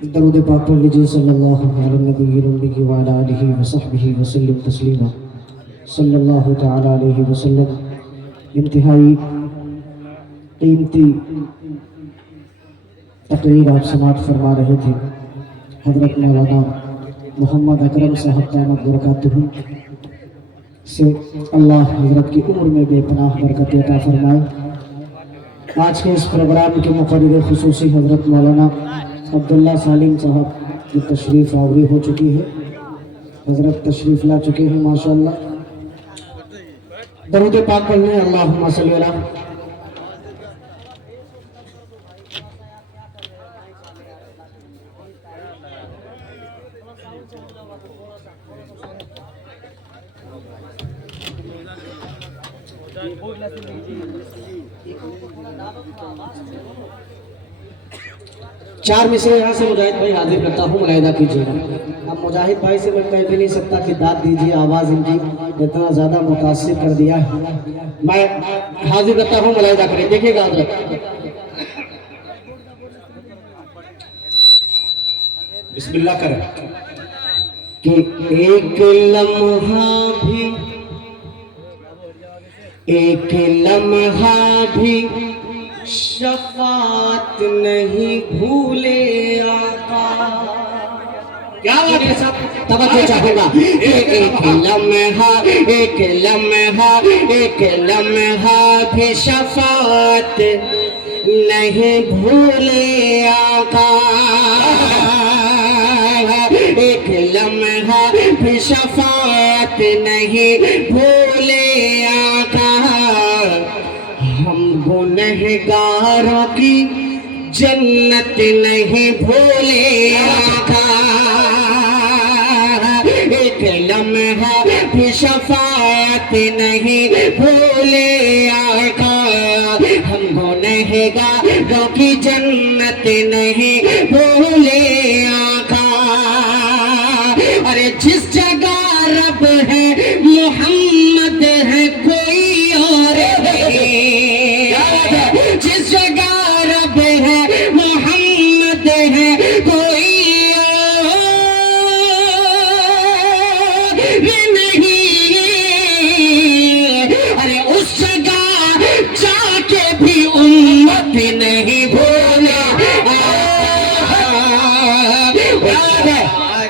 दरूद पाक पढ़ लीजिए सल्लल्लाहु अलैहि व आलिहि व सहबिहि वसल्लम तस्लीमा। सल्लल्लाहु तआला अलैहि वसल्लम। इंतहाई कीमती तकरीर आप समात फरमा रहे थे। हज़रत मौलाना मोहम्मद अकरम साहब दामत बरकातुहू से अल्लाह हज़रत की उम्र में बेपनाह बरकत अता फरमाए। आज के इस प्रोग्राम के मुक़र्रिर खुसूसी हज़रत मौलाना अब्दुल्ला सालिम साहब की तशरीफ़ आवरी हो चुकी है। हज़रत तशरीफ़ ला चुके हैं माशाअल्लाह। दरूद पाक पढ़ने अल्लाहुम्मा सल्ली अला। चार मिसरे यहाँ से मुजाहिद भाई हाजिर करता हूँ, मुलाहिदा कीजिएगा। अब मुजाहिद भाई से मैं कह भी नहीं सकता कि दाद दीजिए, आवाज़ इनकी इतना ज़्यादा मुतासिर कर दिया है। मैं हाजिर करता हूँ, मुलाहिदा करें, देखिएगा हज़रत। बिस्मिल्लाह करें कि एक लम्हा भी शफात नहीं भूले आका। क्या बात है सब, तवज्जो चाहूंगा। एक लम्हा भी शफात नहीं भूले आका। एक लम्हा भी शफात नहीं भूले आका। हम गुनहगारों की जन्नत नहीं भूले आका। एक लम्हा भी शफात नहीं भूले आका। हम गुनहगारों की जन्नत नहीं भूले आका। अरे जिस जगह रब है मोहम्मद है कोई और नहीं। जिस जगह रब है मोहम्मद है कोई और नहीं। अरे उस जगह जाके भी उम्मत नहीं भूले।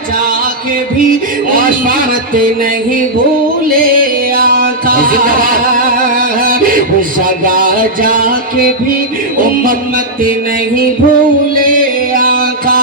जाके भी उम्मत नहीं भूले आका। उस जगह जाके भी उम्मत नहीं भूले आका।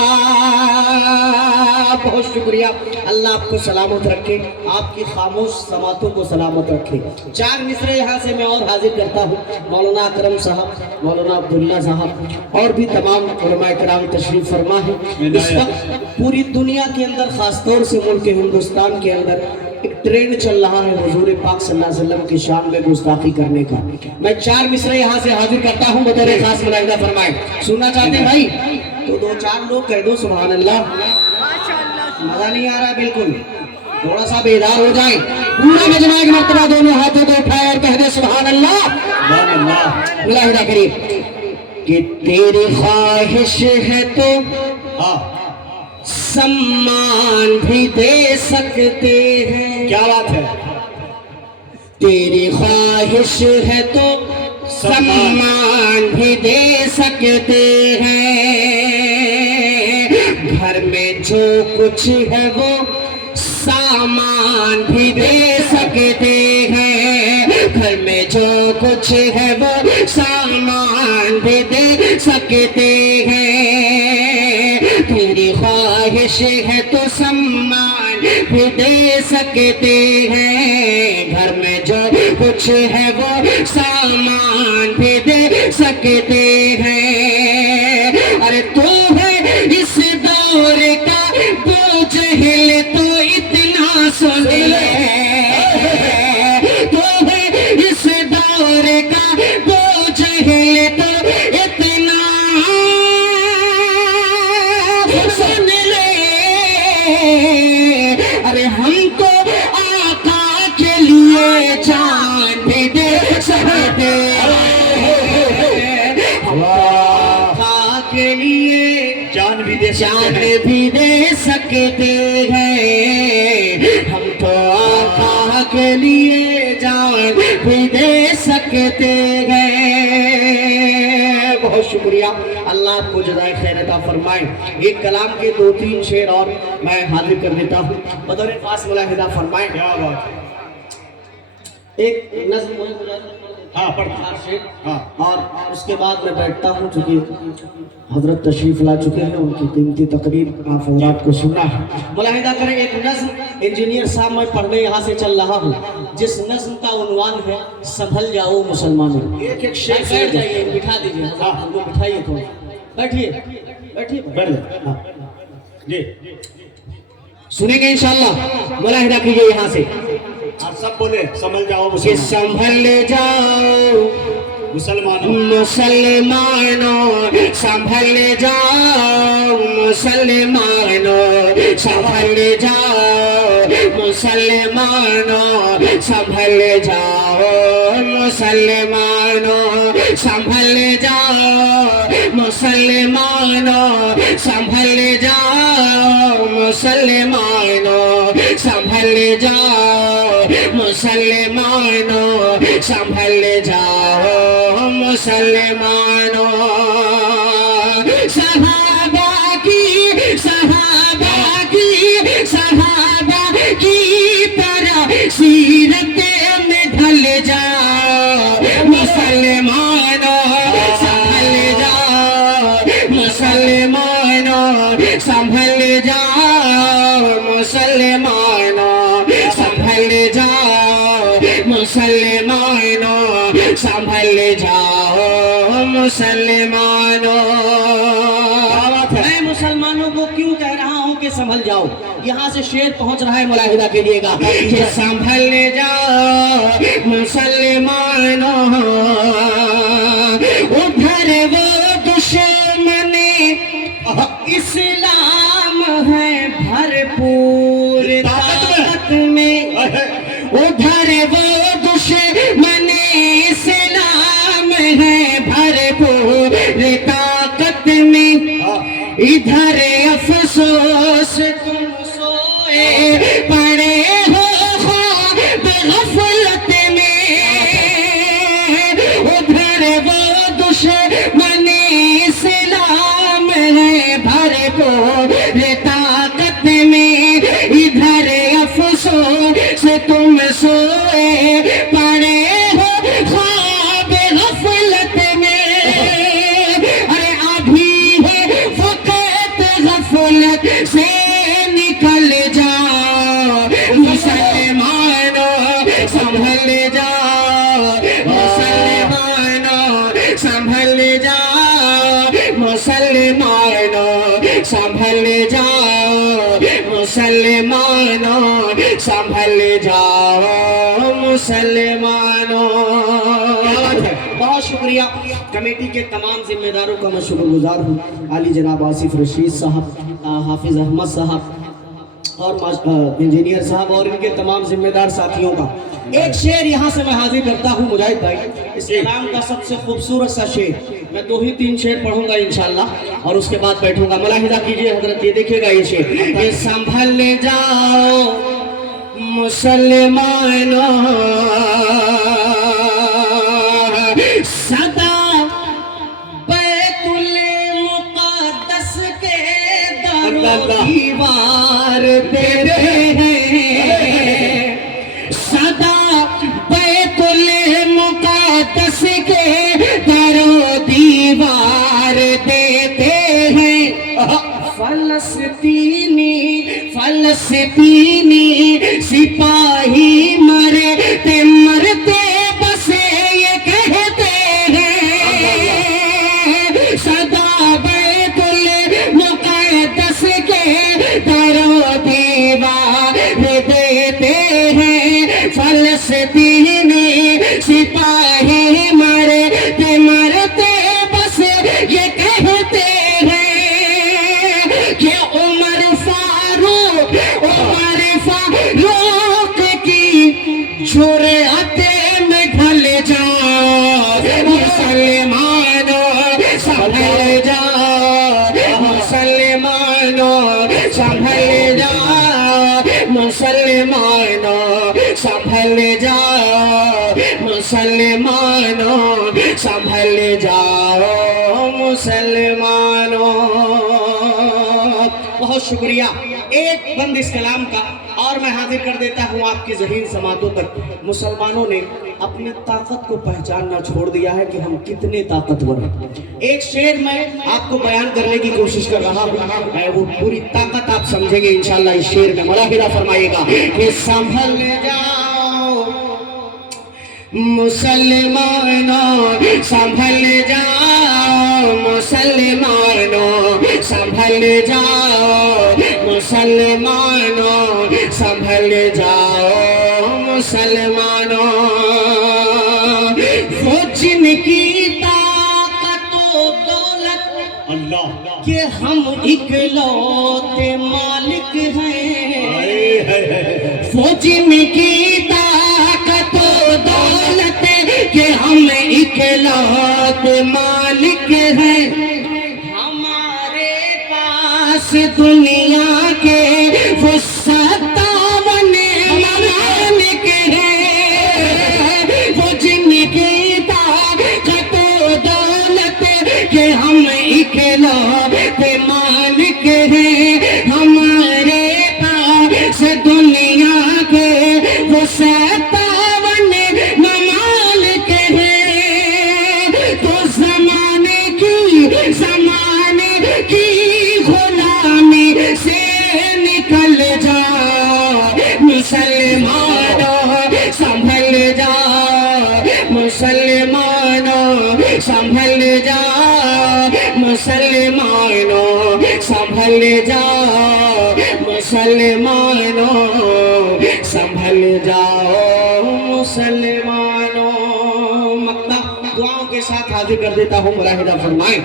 बहुत शुक्रिया। अल्लाह आपको सलामत रखे, आपकी खामोश समातों को सलामत रखे। चार मिसरे यहाँ से मैं और हाजिर करता हूँ। मौलाना अकरम साहब, मौलाना अब्दुल्ला साहब और भी तमाम उलमा इकराम तशरीफ फरमा है। इस वक्त पूरी दुनिया के अंदर, खासतौर से मुल्क हिंदुस्तान के अंदर एक ट्रेंड चल रहा है हुजूर पाक सल्लल्लाहु अलैहि वसल्लम की शान में गुस्ताखी करने का। मैं चार मिसरे यहाँ से हाजिर करता हूँ, बतौर खास मुलाहिदा फरमाए। सुनना चाहते हैं भाई तो दो चार लोग कह दो सुभान अल्लाह। मजा नहीं आ रहा बिल्कुल, थोड़ा सा बेदार हो जाए। पूरा मजमा की मर्तबा दोनों हाथों को उठाए और कह दे सुभान अल्लाह। मुलाहिदा करिए कि तेरी ख्वाहिश है तो सम्मान भी दे सकते हैं। क्या बात है। तेरी ख्वाहिश है तो सम्मान भी दे सकते हैं। घर में जो कुछ है वो सामान भी दे सकते हैं। घर में जो कुछ है वो सामान भी दे सकते हैं। तेरी ख्वाहिश है तो सम्मान भी दे सकते हैं। घर में जो कुछ है वो सामान भी दे सकते हैं। अरे तू है इस दौर का बोझ हिल तो इतना सुन ले। तू है इस दौर का बोझ हिल तो इतना सुन ले। अरे हमको आका के लिए जान भी दे सकते हैं। आका के लिए जान भी जान भी दे सकते हैं हम तो आका के लिए जान भी दे सकते हैं। बहुत शुक्रिया, अल्लाह आपको जज़ाए खैर अता फरमाए। एक कलाम के 2-3 शेर और मैं हाजिर कर देता हूँ, बतौर खास मुलाहिदा फरमाए। क्या बात है। एक नज़्म हाँ पढ़ता हाँ। और उसके बाद मैं बैठता हूँ, चूँकि हजरत तशरीफ ला चुके हैं, उनकी कीमती तकरीर आप हजरात को सुनना है। मुलाहिदा करें, एक नज़्म इंजीनियर साहब मैं पढ़ने यहाँ से चल रहा हूँ, जिस नज़्म का उन्वान है संभल जाओ मुसलमानों। एक शेर बैठ जाइए, बिठा दीजिए, हमको बिठाइए, थोड़ा बैठिए बैठिए जी सुनेंगे इंशाल्लाह। मुलाहिदा कीजिए यहाँ से, आप सब बोले संभल जाओ कि संभल जाओ मुसलमानों, मुसलमानों संभल जाओ, मुसलमानों संभल जाओ, मुसलमानों संभल जाओ, मुसलमानों संभल जाओ, मुसलमानों संभल जाओ, मुसलमानों संभल जाओ, मुसलमानों संभल जाओ, मुसलमानों। सहाबा की तरह सीरत में ढल जाओ, मुसलमानों संभल जाओ, मुसलमानों संभल जाओ, मुसलमानों संभल जाओ, मुसलमानों संभल जाओ, मुसलमानों। मैं मुसलमानों को क्यों कह रहा हूँ कि संभल जाओ, यहाँ से शेर पहुँच रहा है, मुलाहिदा कीजिएगा। कि संभल जाओ मुसलमानों, उधर वो दुश्मन इस्लाम है भरपूर ताकत में, उधर वो दुश्मन इस्लाम है भरपूर ताकत में, इधर अफसोस तुम सोए पड़े हो ख्वाब गफलत में, उधर वो दुश्मन इस्लाम है भरपूर ताकत में, इधर अफसोस तुम सोए पड़े हो ख्वाब गफलत में। अरे अभी है वक्त गफलत से निकल जाओ, मुसलमानों संभल जाओ, मुसलमानों संभल जाओ, मुसलमानों संभल जाओ, मुसलमानों संभल जाओ, मुसलमानों। बहुत शुक्रिया, कमेटी के तमाम जिम्मेदारों का मैं शुक्रगुजार हूँ। आली जनाब आसिफ रशीद साहब, हाफिज अहमद साहब और इंजीनियर साहब और इनके तमाम जिम्मेदार साथियों का। एक शेर यहाँ से मैं हाजिर करता हूँ मुजाहिद भाई, इस कलाम का सबसे खूबसूरत सा शेर। मैं 2 ही 3 शेर पढ़ूंगा इंशाल्लाह और उसके बाद बैठूंगा। मुलाहिदा कीजिए हजरत, ये देखिएगा ये शेर। ये संभल जाओ मुसलमानों, सदा बैतुल मुक़द्दस के दरो दीवार देते हैं, सदा बैतुल मुक़द्दस के दरो दीवार देते हैं। फलस्तीनी सिपाही मरते मरते बस ये कहते हैं, सदा बैतुल मुक़द्दस के दरो दीवार देते हैं। फलस्तीनी सिपाही मरते मरते बस ये कहते हैं कि उमर फारूक की मुसलमानों संभल जाओ, मुसलमानों संभल जाओ, मुसलमानों। बहुत शुक्रिया। एक बंद इस कलाम का और मैं हाजिर कर देता हूँ आपकी ज़हीन समातों तक। मुसलमानों ने अपनी ताकत को पहचानना छोड़ दिया है कि हम कितने ताकतवर हैं। एक शेर मैं आपको बयान करने की कोशिश कर रहा हूँ, वो पूरी ताकत आप समझेंगे इंशाल्लाह इस शेर में। मुलाहिजा फरमाइएगा कि संभल जाओ मुसलमानों संभल जाओ, मुसलमानों संभल जाओ, मुसलमानों संभल जाओ, मुसलमानों। वो जिनकी ताकत दौलत अल्लाह के हम इकलौते मालिक हैं, वो जिनकी ताकत दौलत के हम इकलौते मालिक हैं। हमारे पास दुनिया के वो 57 ममालिक हैं, वो जिनकी ताकत दौलत के हम इकलौते मालिक हैं। हमारे पास दुनिया के वो 57 ममालिक हैं। तो जमाने की गुलामी से निकल जाओ, मुसलमानों संभल जाओ, मुसलमानों संभल जाओ, मुसलमानों संभल जाओ, मुसलमानों संभल जाओ, मुसलमानों। मक्ता दुआओं के साथ हाजिर कर देता हूँ। मुलाहिजा फरमाएं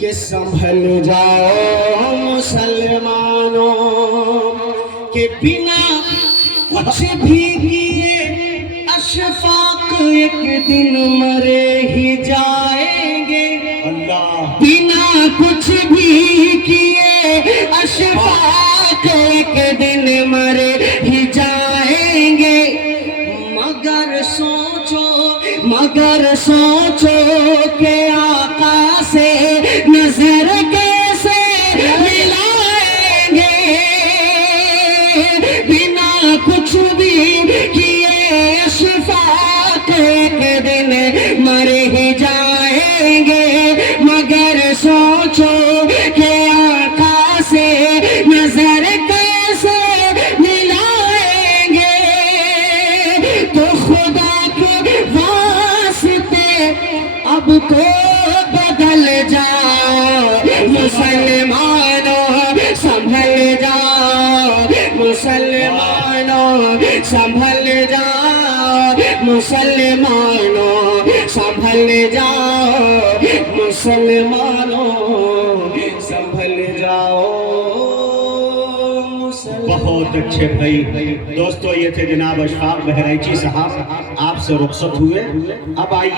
कि संभल जाओ मुसलमानों, के बिना कुछ भी किए अशफाक एक दिन मरे ही जाएंगे। अल्लाह बिना कुछ भी किए अशफाक एक दिन मरे ही जाएंगे। मगर सोचो के आका से नजर कैसे मिलाएंगे। बिना कुछ भी किए अशफाक एक दिन मर ही जाएंगे। मगर सोचो के आका से नजर कैसे मिलाएंगे। तो खुदा के वास्ते अब तो बदल जाओ, मुसलमानों संभल जाओ, मुसलमानों संभल जाओ, मुसलमानों संभल जाओ, मुसलमानों संभल जाओ। बहुत अच्छे भाई। दोस्तों ये थे जनाब अशफाक बहराइची साहब, आपसे रुखसत हुए। अब आइए